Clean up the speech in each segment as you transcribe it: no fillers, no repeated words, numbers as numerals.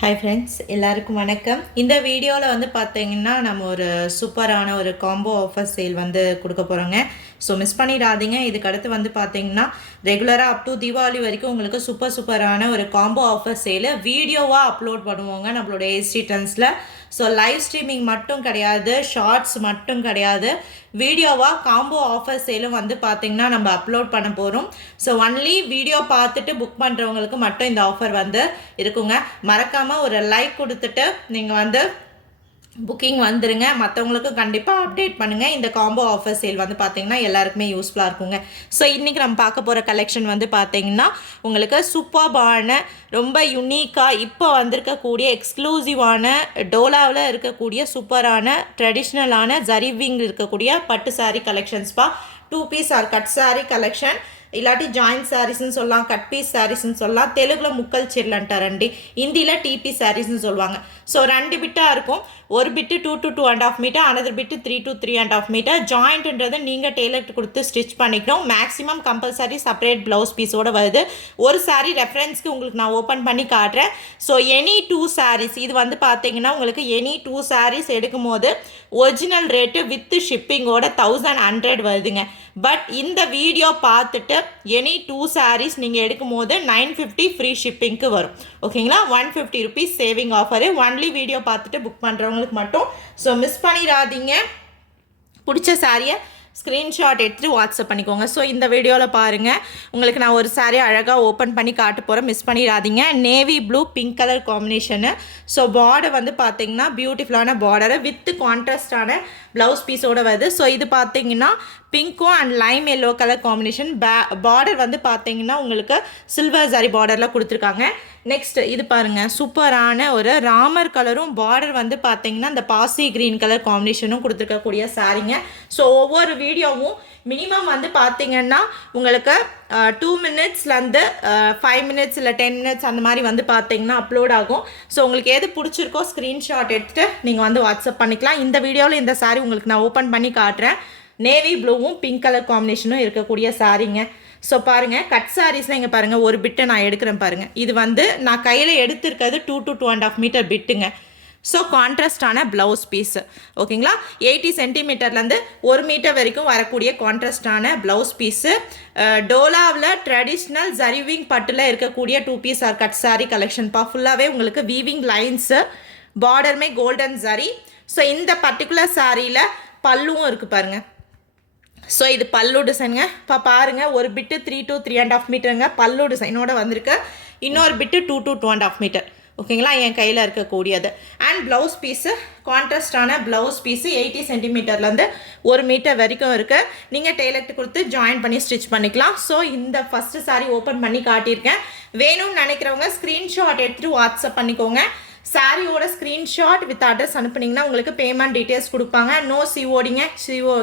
Hi friends, எல்லாருக்கும் வணக்கம். இந்த வீடியோவில் வந்து பார்த்தீங்கன்னா நம்ம ஒரு சூப்பரான ஒரு காம்போ ஆஃபர் சேல் வந்து கொடுக்க போகிறோங்க. ஸோ மிஸ் பண்ணிடாதீங்க. இதுக்கடுத்து வந்து பார்த்தீங்கன்னா ரெகுலராக அப் டு தீபாவளி வரைக்கும் உங்களுக்கு சூப்பரான ஒரு காம்போ ஆஃபர் சேலு வீடியோவாக அப்லோட் பண்ணுவோங்க நம்மளோட ஏஸ்டி ட்ரெண்ட்ஸில். ஸோ லைவ் ஸ்ட்ரீமிங் மட்டும் கிடையாது, ஷார்ட்ஸ் மட்டும் கிடையாது, வீடியோவாக காம்போ ஆஃபர் சேலும் வந்து பார்த்திங்கன்னா நம்ம அப்லோட் பண்ண போகிறோம். ஸோ ஒன்லி வீடியோ பார்த்துட்டு புக் பண்ணுறவங்களுக்கு மட்டும் இந்த ஆஃபர் வந்து இருக்குங்க. மறக்காமல் ஒரு லைக் கொடுத்துட்டு நீங்கள் வந்து புக்கிங் வந்துருங்க. மற்றவங்களுக்கும் கண்டிப்பாக அப்டேட் பண்ணுங்கள். இந்த காம்போ ஆஃபர் சேல் வந்து பார்த்திங்கன்னா எல்லாருக்குமே யூஸ்ஃபுல்லாக இருக்குங்க. ஸோ இன்றைக்கி நம்ம பார்க்க போகிற கலெக்ஷன் வந்து பார்த்திங்கன்னா உங்களுக்கு சூப்பர்பான ரொம்ப யுனிக்காக இப்போ வந்திருக்கக்கூடிய எக்ஸ்க்ளூசிவான டோலாவில் இருக்கக்கூடிய சூப்பரான ட்ரெடிஷ்னலான ஜரிவிங் இருக்கக்கூடிய பட்டு சாரீ கலெக்ஷன்ஸ்பா. 2 piece or cut sari collection, இல்லாட்டி ஜாயிண்ட் சாரீஸ்ன்னு சொல்லலாம், கட் பீஸ் சாரீஸ்ன்னு சொல்லலாம், தெலுங்குல முக்கல் சிர்லன்ட்டாரண்டி, ஹிந்தியில் டிபி சாரீஸ்ன்னு சொல்லுவாங்க. ஸோ 2 பிட்டாக இருக்கும். ஒரு பிட்டு 2 to 2.5 மீட்டர், அனதர் பிட்டு 3 to 3.5 மீட்டர். ஜாயிண்ட்ன்றது நீங்கள் டெய்லர் கொடுத்து ஸ்டிச் பண்ணிக்கணும். மேக்ஸிமம் கம்பல்சரி செப்பரேட் ப்ளவுஸ் பீஸோடு வருது. ஒரு சாரீ ரெஃபரன்ஸ்க்கு உங்களுக்கு நான் ஓப்பன் பண்ணி காட்டுறேன். ஸோ எனி 2 சாரீஸ் இது வந்து பார்த்தீங்கன்னா உங்களுக்கு எனி 2 சாரீஸ் எடுக்கும் போது ஒரிஜினல் ரேட்டு வித் ஷிப்பிங்கோட 1100 வருதுங்க. பட் இந்த வீடியோ பார்த்துட்டு எனி 2 சாரீஸ் நீங்கள் எடுக்கும் போது 950 ஃப்ரீ ஷிப்பிங்க்கு வரும். ஓகேங்களா? 150 rupees saving offer only video பார்த்துட்டு புக் பண்ணுறவங்களுக்கு மட்டும். ஸோ மிஸ் பண்ணிடாதீங்க. பிடிச்ச சாரியை ஸ்க்ரீன்ஷாட் எடுத்துகிட்டு வாட்ஸ்அப் பண்ணிக்கோங்க. ஸோ இந்த வீடியோவில் பாருங்கள், உங்களுக்கு நான் ஒரு சாரீ அழகாக ஓப்பன் பண்ணி காட்ட போகிறேன். மிஸ் பண்ணிடாதீங்க. Navy blue pink colour combination. So border வந்து பார்த்தீங்கன்னா பியூட்டிஃபுல்லான பார்டரு வித் கான்ட்ராஸ்டான ப்ளவுஸ் பீஸோடு வருது. ஸோ இது பார்த்தீங்கன்னா பிங்க்கும் and lime yellow colour combination. Border வந்து பார்த்தீங்கன்னா உங்களுக்கு சில்வர் ஜரி பார்டரில் கொடுத்துருக்காங்க. நெக்ஸ்ட் இது பாருங்கள், சூப்பரான ஒரு ராமர் கலரும் பார்டர் வந்து பார்த்தீங்கன்னா இந்த பாசி க்ரீன் கலர் காம்பினேஷனும் கொடுத்துருக்கக்கூடிய சாரீங்க. ஸோ ஒவ்வொரு வீடியோவும் மினிமம் வந்து பார்த்தீங்கன்னா உங்களுக்கு 2 மினிட்ஸ்லேருந்து 5 மினிட்ஸ் இல்லை 10 மினிட்ஸ் அந்த மாதிரி வந்து பார்த்தீங்கன்னா அப்லோட் ஆகும். ஸோ உங்களுக்கு எது பிடிச்சிருக்கோ ஸ்க்ரீன்ஷாட் எடுத்துகிட்டு நீங்கள் வந்து வாட்ஸ்அப் பண்ணிக்கலாம். இந்த வீடியோவில் இந்த சாரீ உங்களுக்கு நான் ஓப்பன் பண்ணி காட்டுறேன். நேவி ப்ளூவும் பிங்க் கலர் காம்பினேஷனும் இருக்கக்கூடிய சாரீங்க. ஸோ பாருங்கள், கட் சாரீஸ்லாம் இங்கே பாருங்கள், ஒரு பிட்டை நான் எடுக்கிறேன் பாருங்கள். இது வந்து நான் கையில் எடுத்திருக்கிறது 2 to 2.5 மீட்டர் பிட்டுங்க. ஸோ கான்ட்ராஸ்டான ப்ளவுஸ் பீஸு. ஓகேங்களா? 80 சென்டிமீட்டர்லேருந்து 1 மீட்டர் வரைக்கும் வரக்கூடிய கான்ட்ராஸ்டான ப்ளவுஸ் பீஸு. டோலாவில் ட்ரெடிஷ்னல் ஜரிவிங் பட்டில் இருக்கக்கூடிய 2 பீஸ் ஆர் கட் சாரீ கலெக்ஷன்ப்பா. ஃபுல்லாகவே உங்களுக்கு வீவிங் லைன்ஸு, பார்டருமே கோல்டன் ஜரி. ஸோ இந்த பர்டிகுலர் சாரியில் பல்லுவும் இருக்குது பாருங்கள். ஸோ இது பல்லு டிசைனுங்க. இப்போ பாருங்கள், ஒரு பிட்டு 3 to 3.5 மீட்டருங்க பல்லு டிசைனோட வந்திருக்கு. இன்னொரு பிட்டு 2 to 2.5 மீட்டர். ஓகேங்களா? என் கையில் இருக்கக்கூடியது. அண்ட் ப்ளவுஸ் பீஸு கான்ட்ராஸ்டான ப்ளவுஸ் பீஸு 80 சென்டிமீட்டர்லேருந்து 1 மீட்டர் வரைக்கும் இருக்குது. நீங்கள் டெய்லர்ட்டு கொடுத்து ஜாயின் பண்ணி ஸ்டிச் பண்ணிக்கலாம். ஸோ இந்த ஃபஸ்ட்டு சாரீ ஓப்பன் பண்ணி காட்டியிருக்கேன். வேணும்னு நினைக்கிறவங்க ஸ்க்ரீன்ஷாட் எடுத்துகிட்டு வாட்ஸ்அப் பண்ணிக்கோங்க. சாரியோட ஸ்க்ரீன்ஷாட் வித் அட்ரஸ் அனுப்புனீங்கன்னா உங்களுக்கு பேமெண்ட் டீட்டெயில்ஸ் கொடுப்பாங்க. நோ சிஓடிங்க,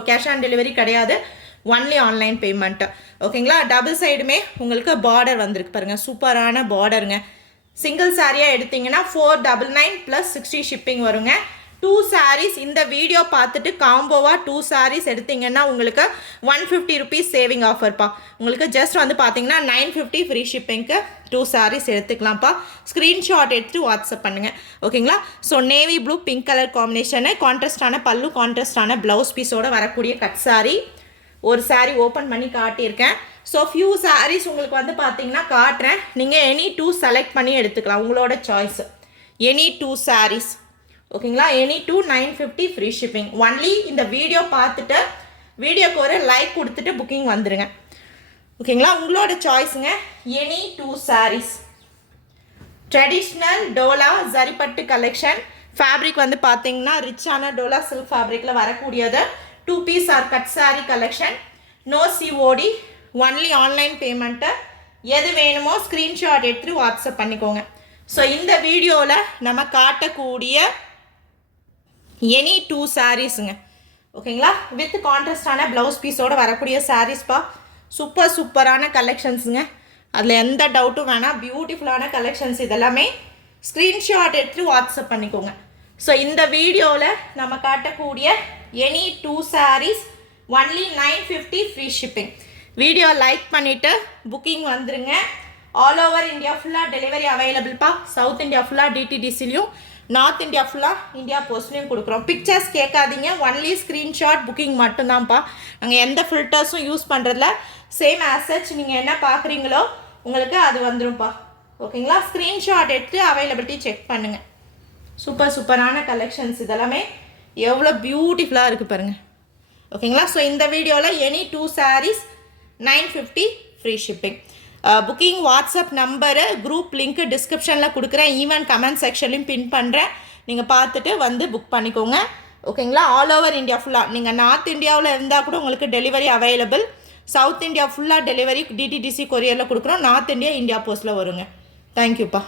கேஷ் ஆன் டெலிவரி கிடையாது, ஒன்லி ஆன்லைன் பேமெண்ட்டு. ஓகேங்களா? டபுள் சைடுமே உங்களுக்கு பார்டர் வந்திருக்கு பாருங்கள், சூப்பரான பார்டருங்க. சிங்கிள் சாரியாக எடுத்திங்கன்னா 499 + 60 ஷிப்பிங் வருங்க. 2 சாரீஸ் இந்த வீடியோ பார்த்துட்டு காம்போவாக 2 சாரீஸ் எடுத்திங்கன்னா உங்களுக்கு 150 ருபீஸ் சேவிங் ஆஃபர்ப்பா. உங்களுக்கு ஜஸ்ட் வந்து பார்த்தீங்கன்னா 950 ஃப்ரீ ஷிப்பிங்க்கு 2 சாரீஸ் எடுத்துக்கலாம்ப்பா. ஸ்க்ரீன்ஷாட் எடுத்துகிட்டு வாட்ஸ்அப் பண்ணுங்கள். ஓகேங்களா? So navy blue pink colour combination, கான்ட்ராஸ்டான பல்லு, கான்ட்ராஸ்டான ப்ளவுஸ் பீஸோடு வரக்கூடிய கட் சாரீ. ஒரு சாரீ ஓப்பன் பண்ணி காட்டியிருக்கேன். ஸோ ஃபியூ சாரீஸ் உங்களுக்கு வந்து பார்த்தீங்கன்னா காட்டுறேன். நீங்கள் எனி 2 செலக்ட் பண்ணி எடுத்துக்கலாம், உங்களோட சாய்ஸு. எனி 2 சாரீஸ். ஓகேங்களா? Any 2 950 free shipping. ஒன்லி இந்த வீடியோ பார்த்துட்டு வீடியோக்கு ஒரு லைக் கொடுத்துட்டு புக்கிங் வந்துடுங்க. ஓகேங்களா? உங்களோட சாய்ஸுங்க. எனி 2 சாரீஸ். ட்ரெடிஷ்னல் டோலா ஜரிப்பட்டு கலெக்ஷன். ஃபேப்ரிக் வந்து பார்த்தீங்கன்னா ரிச்சான டோலா சில்க் ஃபேப்ரிக்கில் வரக்கூடியது. 2 piece or cut sari collection. No COD, only online payment. எது வேணுமோ ஸ்க்ரீன்ஷாட் எடுத்துகிட்டு வாட்ஸ்அப் பண்ணிக்கோங்க. ஸோ இந்த வீடியோவில் நம்ம காட்டக்கூடிய எனி 2 சாரீஸுங்க. ஓகேங்களா? வித் கான்ட்ராஸ்டான ப்ளவுஸ் பீஸோடு வரக்கூடிய சாரீஸ்ப்பா. சூப்பரான கலெக்ஷன்ஸுங்க. அதில் எந்த டவுட்டும் வேணாம். பியூட்டிஃபுல்லான கலெக்ஷன்ஸ் இதெல்லாமே. ஸ்க்ரீன்ஷாட் எடுத்துகிட்டு வாட்ஸ்அப் பண்ணிக்கோங்க. ஸோ இந்த வீடியோவில் நம்ம காட்டக்கூடிய any 2 saris only 950 free shipping. Video like பண்ணிவிட்டு புக்கிங் வந்துருங்க. ஆல் ஓவர் இந்தியா ஃபுல்லாக டெலிவரி அவைலபிள்ப்பா. சவுத் இந்தியா ஃபுல்லாக டிடிடிசிலையும், நார்த் இந்தியா ஃபுல்லாக இந்தியா போஸ்ட்லேயும் கொடுக்குறோம். பிக்சர்ஸ் கேட்காதீங்க, ஒன்லி ஸ்க்ரீன்ஷாட் புக்கிங் மட்டும்தான்ப்பா. நாங்கள் எந்த ஃபில்டர்ஸும் யூஸ் பண்ணுறதில்ல. சேம் ஆசச் நீங்கள் என்ன பார்க்குறீங்களோ உங்களுக்கு அது வந்துடும்ப்பா. ஓகேங்களா? ஸ்க்ரீன்ஷாட் எடுத்து அவைலபிலிட்டி செக் பண்ணுங்கள். சூப்பரான கலெக்ஷன்ஸ் இதெல்லாமே எவ்வளோ பியூட்டிஃபுல்லாக இருக்குது பாருங்கள். ஓகேங்களா? ஸோ இந்த வீடியோவில் any 2 sarees 950 free shipping. Booking WhatsApp number group link டிஸ்கிரிப்ஷனில் கொடுக்குறேன். ஈவன் கமெண்ட் செக்ஷன்லையும் பின் பண்ணுறேன். நீங்கள் பார்த்துட்டு வந்து புக் பண்ணிக்கோங்க. ஓகேங்களா? ஆல் ஓவர் இந்தியா ஃபுல்லாக, நீங்கள் நார்த் இந்தியாவில் இருந்தால் கூட உங்களுக்கு டெலிவரி அவைலபிள். சவுத் இந்தியா ஃபுல்லாக டெலிவரி டிடிடிசி கொரியரில் கொடுக்குறோம். நார்த் இந்தியா இந்தியா போஸ்ட்டில் வருங்க. தேங்க்யூப்பா.